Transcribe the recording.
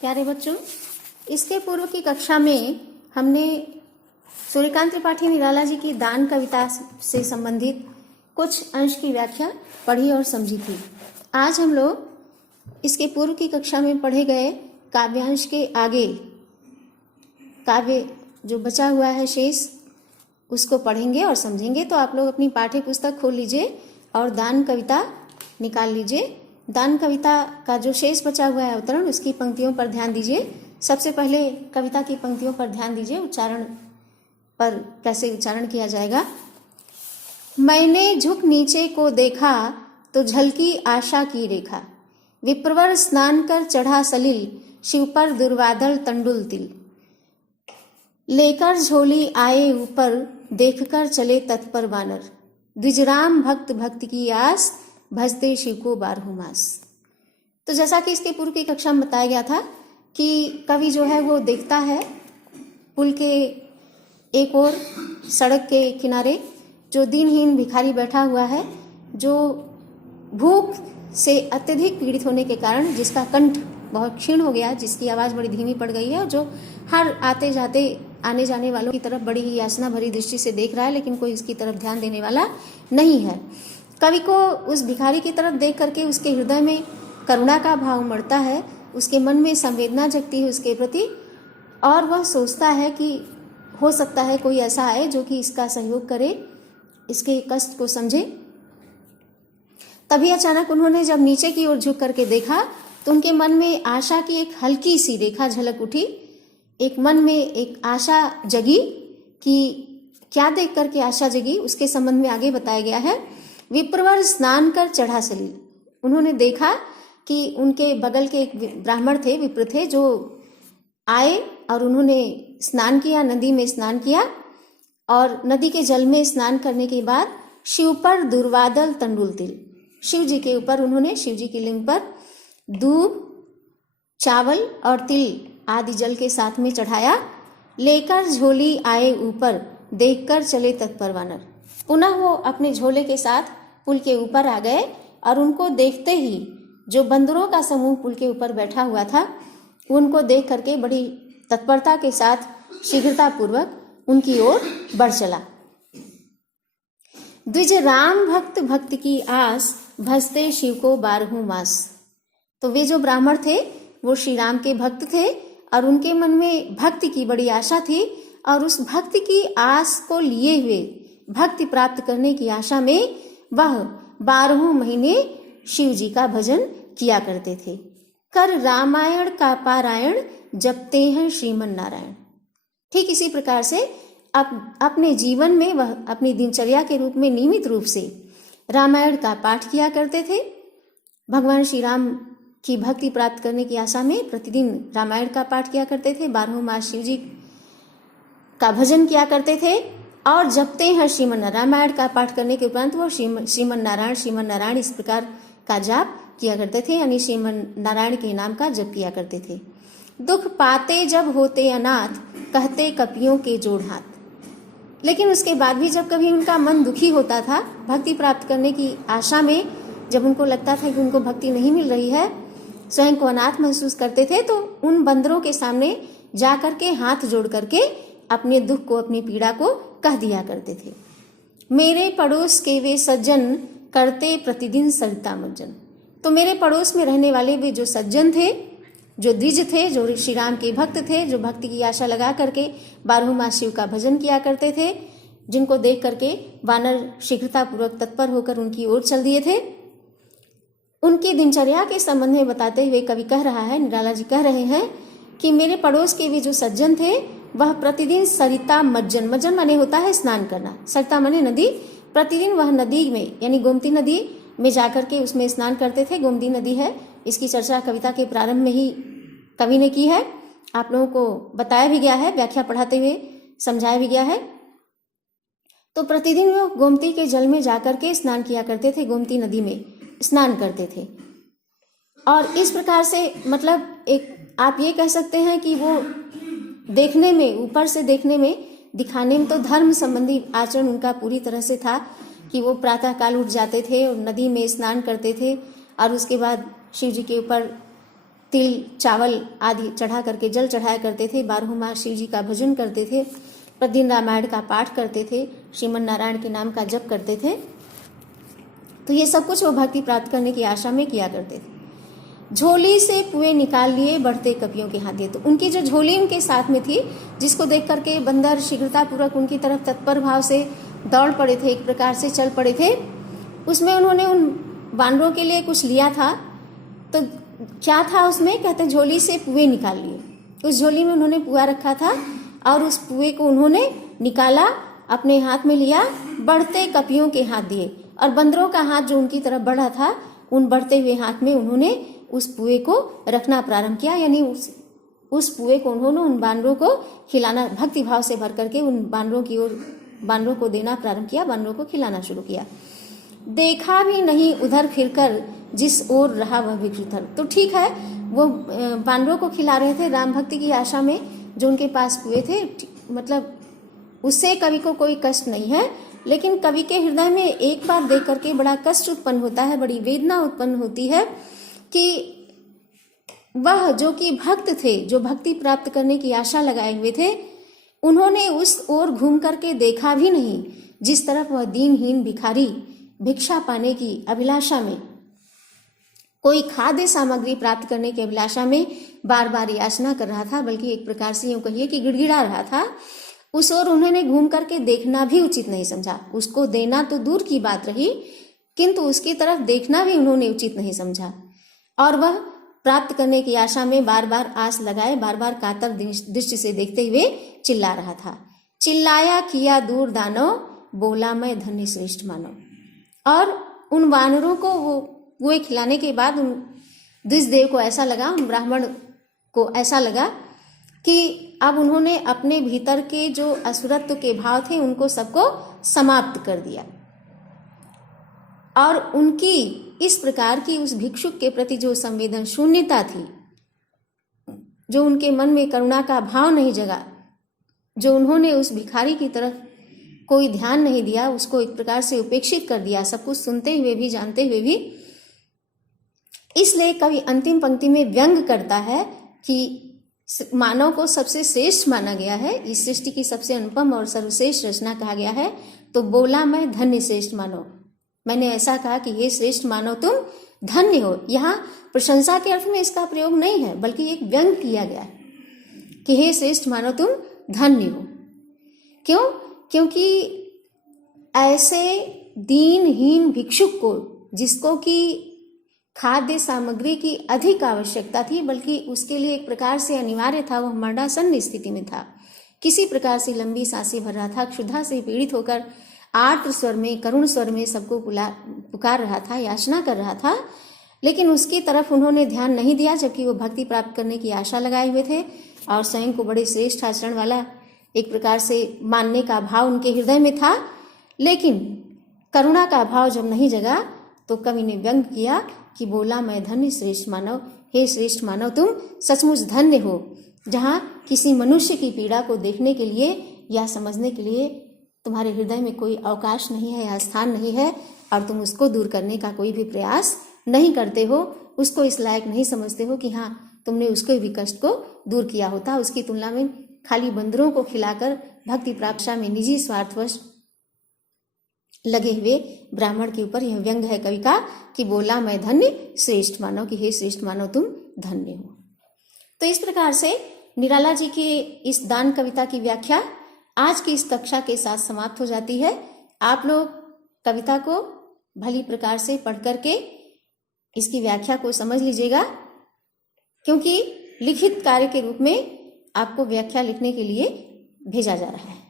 प्यारे बच्चों, इसके पूर्व की कक्षा में हमने सूर्यकांत त्रिपाठी निराला जी की दान कविता से संबंधित कुछ अंश की व्याख्या पढ़ी और समझी थी। आज हम लोग इसके पूर्व की कक्षा में पढ़े गए काव्यांश के आगे काव्य जो बचा हुआ है शेष उसको पढ़ेंगे और समझेंगे। तो आप लोग अपनी पाठ्य पुस्तक खोल लीजिए और दान कविता निकाल लीजिए। दान कविता का जो शेष बचा हुआ है अवतरण, उसकी पंक्तियों पर ध्यान दीजिए। सबसे पहले कविता की पंक्तियों पर ध्यान दीजिए, उच्चारण पर कैसे उच्चारण किया जाएगा। मैंने झुक नीचे को देखा तो झलकी आशा की रेखा, विप्रवर स्नान कर चढ़ा सलिल, शिव पर दुर्वादल तंडुल तिल। लेकर झोली आए ऊपर, देखकर चले तत्पर वानर, द्विजराम भक्त भक्त की आस, भजते शिव को बारहु मास। तो जैसा कि इसके पूर्व की कक्षा में बताया गया था कि कवि जो है वो देखता है पुल के एक ओर सड़क के किनारे जो दीनहीन भिखारी बैठा हुआ है, जो भूख से अत्यधिक पीड़ित होने के कारण जिसका कंठ बहुत क्षीण हो गया, जिसकी आवाज़ बड़ी धीमी पड़ गई है और जो हर आते जाते आने जाने वालों की तरफ बड़ी ही याचना भरी दृष्टि से देख रहा है, लेकिन कोई इसकी तरफ ध्यान देने वाला नहीं है। कवि को उस भिखारी की तरफ देख करके उसके हृदय में करुणा का भाव मरता है, उसके मन में संवेदना जगती है उसके प्रति, और वह सोचता है कि हो सकता है कोई ऐसा आए जो कि इसका सहयोग करे, इसके कष्ट को समझे। तभी अचानक उन्होंने जब नीचे की ओर झुक करके देखा तो उनके मन में आशा की एक हल्की सी रेखा झलक उठी। एक मन में एक आशा जगी कि क्या देख करके आशा जगी, उसके संबंध में आगे बताया गया है। विप्रवर स्नान कर चढ़ा सलिल, उन्होंने देखा कि उनके बगल के एक ब्राह्मण थे, विप्र थे, जो आए और उन्होंने स्नान किया, नदी में स्नान किया, और नदी के जल में स्नान करने के बाद शिव पर दुर्वादल तंडुल तिल, शिव जी के ऊपर उन्होंने, शिव जी की लिंग पर दूब, चावल और तिल आदि जल के साथ में चढ़ाया। लेकर झोली आए ऊपर, देखकर चले तत्पर वानर, पुनः वो अपने झोले के साथ पुल के ऊपर आ गए और उनको देखते ही जो बंदरों का समूह पुल के ऊपर बैठा हुआ था, उनको देख करके बड़ी तत्परता के साथ शीघ्रता पूर्वक उनकी ओर बढ़ चला। द्विज राम भक्त भक्त की आस, भजते शिव को बारहु मास। तो वे जो ब्राह्मण थे वो श्री राम के भक्त थे और उनके मन में भक्ति की बड़ी आशा थी, और उस भक्ति की आस को लिए हुए, भक्ति प्राप्त करने की आशा में वह 12 महीने शिव जी का भजन किया करते थे। कर रामायण का पारायण, जपते हैं श्रीमन नारायण। ठीक इसी प्रकार से अपने जीवन में वह अपनी दिनचर्या के रूप में नियमित रूप से रामायण का पाठ किया करते थे। भगवान श्री राम की भक्ति प्राप्त करने की आशा में प्रतिदिन रामायण का पाठ किया करते थे, 12 मास शिव जी का भजन किया करते थे, और जपते हैं श्रीमन नारायण। रामायण का पाठ करने के उपरांत वो श्रीमन नारायण इस प्रकार का जाप किया करते थे, यानी श्रीमन नारायण के नाम का जप किया करते थे। दुख पाते जब होते अनाथ, कहते कपियों के जोड़ हाथ। लेकिन उसके बाद भी जब कभी उनका मन दुखी होता था, भक्ति प्राप्त करने की आशा में जब उनको लगता था कि उनको भक्ति नहीं मिल रही है, स्वयं को अनाथ महसूस करते थे, तो उन बंदरों के सामने जा करके हाथ जोड़ करके अपने दुख को, अपनी पीड़ा को कह दिया करते थे। मेरे पड़ोस के वे सज्जन, करते प्रतिदिन सरिता मज्जन। तो मेरे पड़ोस में रहने वाले वे जो सज्जन थे, जो द्विज थे, जो श्री राम के भक्त थे, जो भक्ति की आशा लगा करके 12 मास शिव का भजन किया करते थे, जिनको देख करके वानर शीघ्रता पूर्वक तत्पर होकर उनकी ओर चल दिए थे, उनकी दिनचर्या के संबंध में बताते हुए कवि कह रहा है, निराला जी कह रहे हैं कि मेरे पड़ोस के वे जो सज्जन थे वह प्रतिदिन सरिता मज्जन, मज्जन माने होता है स्नान करना, सरिता माने नदी, प्रतिदिन वह नदी में यानी गोमती नदी में जाकर के उसमें स्नान करते थे। गोमती नदी है, इसकी चर्चा कविता के प्रारंभ में ही कवि ने की है, आप लोगों को बताया भी गया है, व्याख्या पढ़ाते हुए समझाया भी गया है। तो प्रतिदिन वो गोमती के जल में जाकर के स्नान किया करते थे, गोमती नदी में स्नान करते थे। और इस प्रकार से मतलब एक आप ये कह सकते हैं कि वो देखने में, ऊपर से देखने में, दिखाने में तो धर्म संबंधी आचरण उनका पूरी तरह से था कि वो प्रातः काल उठ जाते थे और नदी में स्नान करते थे और उसके बाद शिव जी के ऊपर तिल चावल आदि चढ़ा करके जल चढ़ाया करते थे, 12 मास शिव जी का भजन करते थे, प्रतिदिन रामायण का पाठ करते थे, श्रीमन नारायण के नाम का जप करते थे। तो ये सब कुछ वो भक्ति प्राप्त करने की आशा में किया करते थे। झोली से पुए निकाल लिए, बढ़ते कपियों के हाथ दिए। तो उनकी जो झोली उनके साथ में थी, जिसको देख करके बंदर शीघ्रतापूर्वक उनकी तरफ तत्पर भाव से दौड़ पड़े थे, एक प्रकार से चल पड़े थे। उसमें उन्होंने उन बानरों के लिए कुछ लिया था। तो क्या था उसमें? कहते झोली से पुए निकाल लिए। उस झोली में उन्होंने पुआ रखा था और उस पुए को उन्होंने निकाला, अपने हाथ में लिया, बढ़ते कपियों के हाथ दिए। और बंदरों का हाथ जो उनकी तरफ बढ़ा था, उन बढ़ते हुए हाथ में उन्होंने उस पुए को रखना प्रारंभ किया। यानी उस पुए को उन्होंने उन बानरों को खिलाना, भक्ति भाव से भर करके उन बानरों की ओर, बानरों को देना प्रारंभ किया, बानरों को खिलाना शुरू किया। देखा भी नहीं उधर फिरकर, जिस ओर रहा वह भिक्षुथर। तो ठीक है, वो बानरों को खिला रहे थे राम भक्ति की आशा में, जो उनके पास पुए थे। मतलब उससे कवि को कोई कष्ट नहीं है, लेकिन कवि के हृदय में एक बार देख करके बड़ा कष्ट उत्पन्न होता है, बड़ी वेदना उत्पन्न होती है कि वह जो कि भक्त थे, जो भक्ति प्राप्त करने की आशा लगाए हुए थे, उन्होंने उस ओर घूम करके देखा भी नहीं जिस तरफ वह दीनहीन भिखारी भिक्षा पाने की अभिलाषा में, कोई खाद्य सामग्री प्राप्त करने की अभिलाषा में बार बार याचना कर रहा था, बल्कि एक प्रकार से यूं कहिए कि गिड़गिड़ा रहा था। उस ओर उन्होंने घूम करके देखना भी उचित नहीं समझा। उसको देना तो दूर की बात रही, किंतु उसकी तरफ देखना भी उन्होंने उचित नहीं समझा। और वह प्राप्त करने की आशा में बार बार आस लगाए, बार बार कातर दृष्टि से देखते हुए चिल्ला रहा था। चिल्लाया किया दूर दानव, बोला मैं धन्य श्रेष्ठ मानव। और उन वानरों को वो खिलाने के बाद उन द्विजदेव को ऐसा लगा, उन ब्राह्मण को ऐसा लगा कि अब उन्होंने अपने भीतर के जो असुरत्व के भाव थे उनको सबको समाप्त कर दिया। और उनकी इस प्रकार की उस भिक्षुक के प्रति जो संवेदन शून्यता थी, जो उनके मन में करुणा का भाव नहीं जगा, जो उन्होंने उस भिखारी की तरफ कोई ध्यान नहीं दिया, उसको एक प्रकार से उपेक्षित कर दिया, सब कुछ सुनते हुए भी, जानते हुए भी। इसलिए कवि अंतिम पंक्ति में व्यंग करता है कि मानव को सबसे श्रेष्ठ माना गया है, इस सृष्टि की सबसे अनुपम और सर्वश्रेष्ठ रचना कहा गया है। तो बोला मैं धन्य श्रेष्ठ मानव, मैंने ऐसा कहा कि हे श्रेष्ठ मानव तुम धन्य हो। यहाँ प्रशंसा के अर्थ में इसका प्रयोग नहीं है, बल्कि एक व्यंग किया गया है कि हे श्रेष्ठ मानव तुम धन्य हो। क्यों? क्योंकि ऐसे दीनहीन भिक्षुक को, जिसको कि खाद्य सामग्री की अधिक आवश्यकता थी, बल्कि उसके लिए एक प्रकार से अनिवार्य था, वह मरणासन्न स्थिति में था, किसी प्रकार से लंबी सांसें भर रहा था, क्षुधा से पीड़ित होकर आर्त स्वर में, करुण स्वर में सबको पुकार रहा था, याचना कर रहा था, लेकिन उसकी तरफ उन्होंने ध्यान नहीं दिया, जबकि वो भक्ति प्राप्त करने की आशा लगाए हुए थे और स्वयं को बड़े श्रेष्ठ आचरण वाला एक प्रकार से मानने का भाव उनके हृदय में था। लेकिन करुणा का भाव जब नहीं जगा तो कवि ने व्यंग किया कि बोला मैं धन्य श्रेष्ठ मानव, हे श्रेष्ठ मानव तुम सचमुच धन्य हो, जहाँ किसी मनुष्य की पीड़ा को देखने के लिए या समझने के लिए तुम्हारे हृदय में कोई अवकाश नहीं है या स्थान नहीं है, और तुम उसको दूर करने का कोई भी प्रयास नहीं करते हो, उसको इस लायक नहीं समझते हो कि हाँ तुमने उसके भी कष्ट को दूर किया होता। उसकी तुलना में खाली बंदरों को खिलाकर भक्ति प्राप्ति में निजी स्वार्थवश लगे हुए ब्राह्मण के ऊपर यह व्यंग है कवि का कि बोला मैं धन्य श्रेष्ठ मानव, कि हे श्रेष्ठ मानव तुम धन्य हो। तो इस प्रकार से निराला जी की इस दान कविता की व्याख्या आज की इस कक्षा के साथ समाप्त हो जाती है। आप लोग कविता को भली प्रकार से पढ़ करके इसकी व्याख्या को समझ लीजिएगा, क्योंकि लिखित कार्य के रूप में आपको व्याख्या लिखने के लिए भेजा जा रहा है।